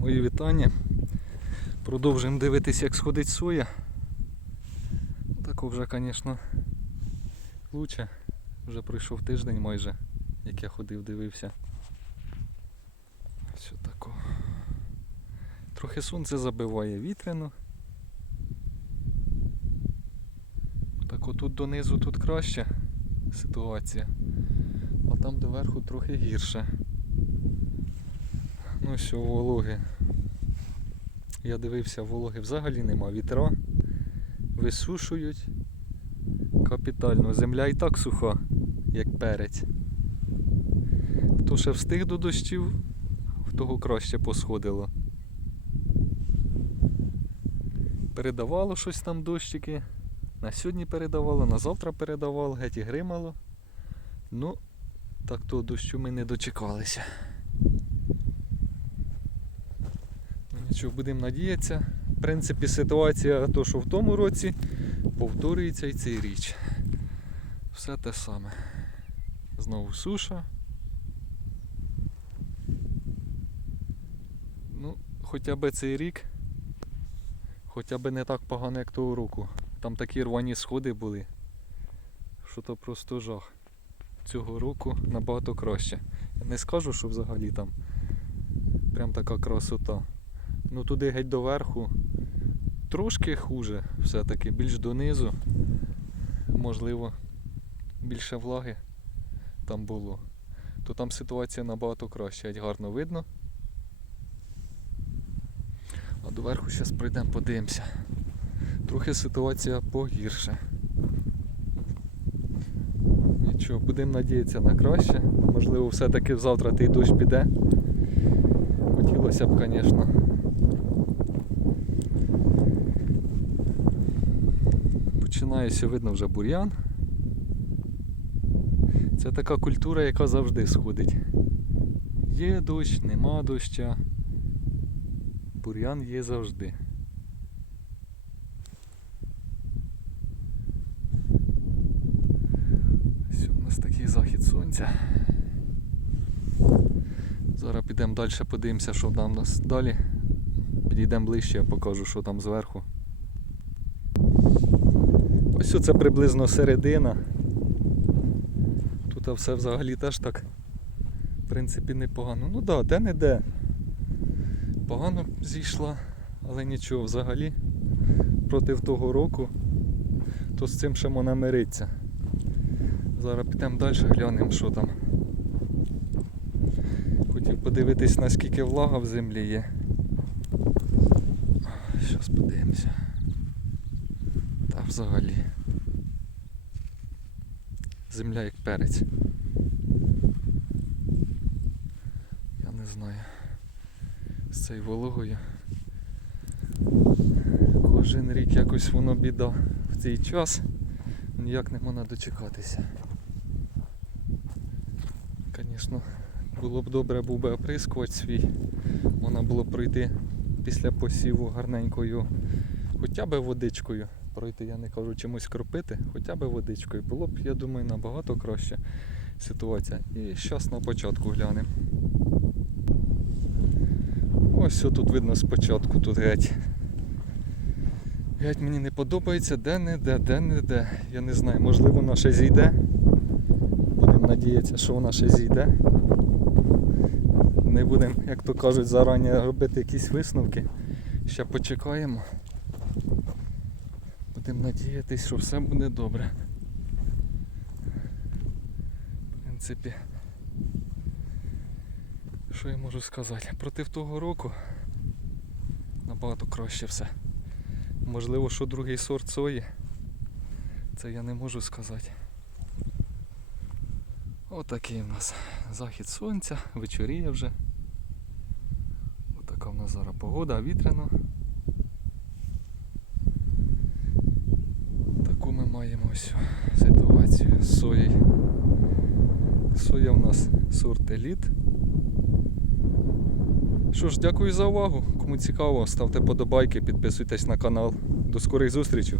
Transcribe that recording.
Мої вітання. Продовжуємо дивитися, як сходить соя. Так вже, звісно, лучше. Вже пройшов тиждень майже, як я ходив, дивився. Що такого. Трохи сонце забиває вітряно. Так отут донизу тут краще ситуація. А там доверху трохи гірше. Ну що, вологи. Я дивився, вологи взагалі нема. Вітра висушують. Капітально. Земля і так суха, як перець. Хто ще встиг до дощів, в того краще посходило. Передавало щось там дощики. На сьогодні передавало, на завтра передавало, геть і гримало. Ну, так того дощу ми не дочекалися. Нічого, будемо надіятися. В принципі, ситуація, то, що в тому році, повторюється і цей річ. Все те саме. Знову суша. Ну, хоча б цей рік, хоча б не так погано, як того року. Там такі рвані сходи були, що то просто жах. Цього року набагато краще. Я не скажу, що взагалі там прям така красота. Ну туди геть до верху трошки хуже все-таки, більш донизу. Можливо, більше влаги там було. То там ситуація набагато краща, геть гарно видно. А до верху зараз пройдемо, подивимося. Трохи ситуація погірше. Нічого, будемо надіятися на краще. Можливо, все-таки завтра той дощ піде. Хотілося б, звісно. Починається видно вже бур'ян. Це така культура, яка завжди сходить. Є дощ, нема доща. Бур'ян є завжди. Ось у нас такий захід сонця. Зараз підемо далі, подивимося, що там у нас далі. Підійдемо ближче, я покажу, що там зверху. Ось це приблизно середина. Тут все взагалі теж так, в принципі, непогано. Ну так, да, де-не-де. Погано зійшла, але нічого, взагалі проти того року, то з цим ще можна миритися. Зараз підемо далі, глянемо, що там. Хотів подивитись, наскільки влага в землі є. Зараз подивимося. Та взагалі. Земля як перець. Я не знаю. З цією вологою. Кожен рік якось воно біда в цей час. Ніяк не можна дочекатися. Звісно, було б добре був би оприскувач свій. Можна було пройти після посіву гарненькою, хоча б водичкою. Пройти, я не кажу чимось кропити, хоча б водичкою. Було б, я думаю, набагато краще ситуація. І зараз на початку глянемо. Ось що тут видно спочатку, тут геть. Геть мені не подобається, де не де, де не де. Я не знаю, можливо вона ще зійде. Будемо надіятися, що вона ще зійде. Не будемо, як то кажуть, зарані робити якісь висновки. Ще почекаємо. Будемо надіятися, що все буде добре. В принципі, що я можу сказати? Проти того року набагато краще все. Можливо, що другий сорт сої. Це я не можу сказати. Отакий у нас захід сонця, вечоріє вже. Отака в нас зараз погода, вітряно. Ось ситуацію з соєю. Соя в нас сорт еліт. Що ж, дякую за увагу. Кому цікаво, ставте подобайки, підписуйтесь на канал. До скорих зустрічей!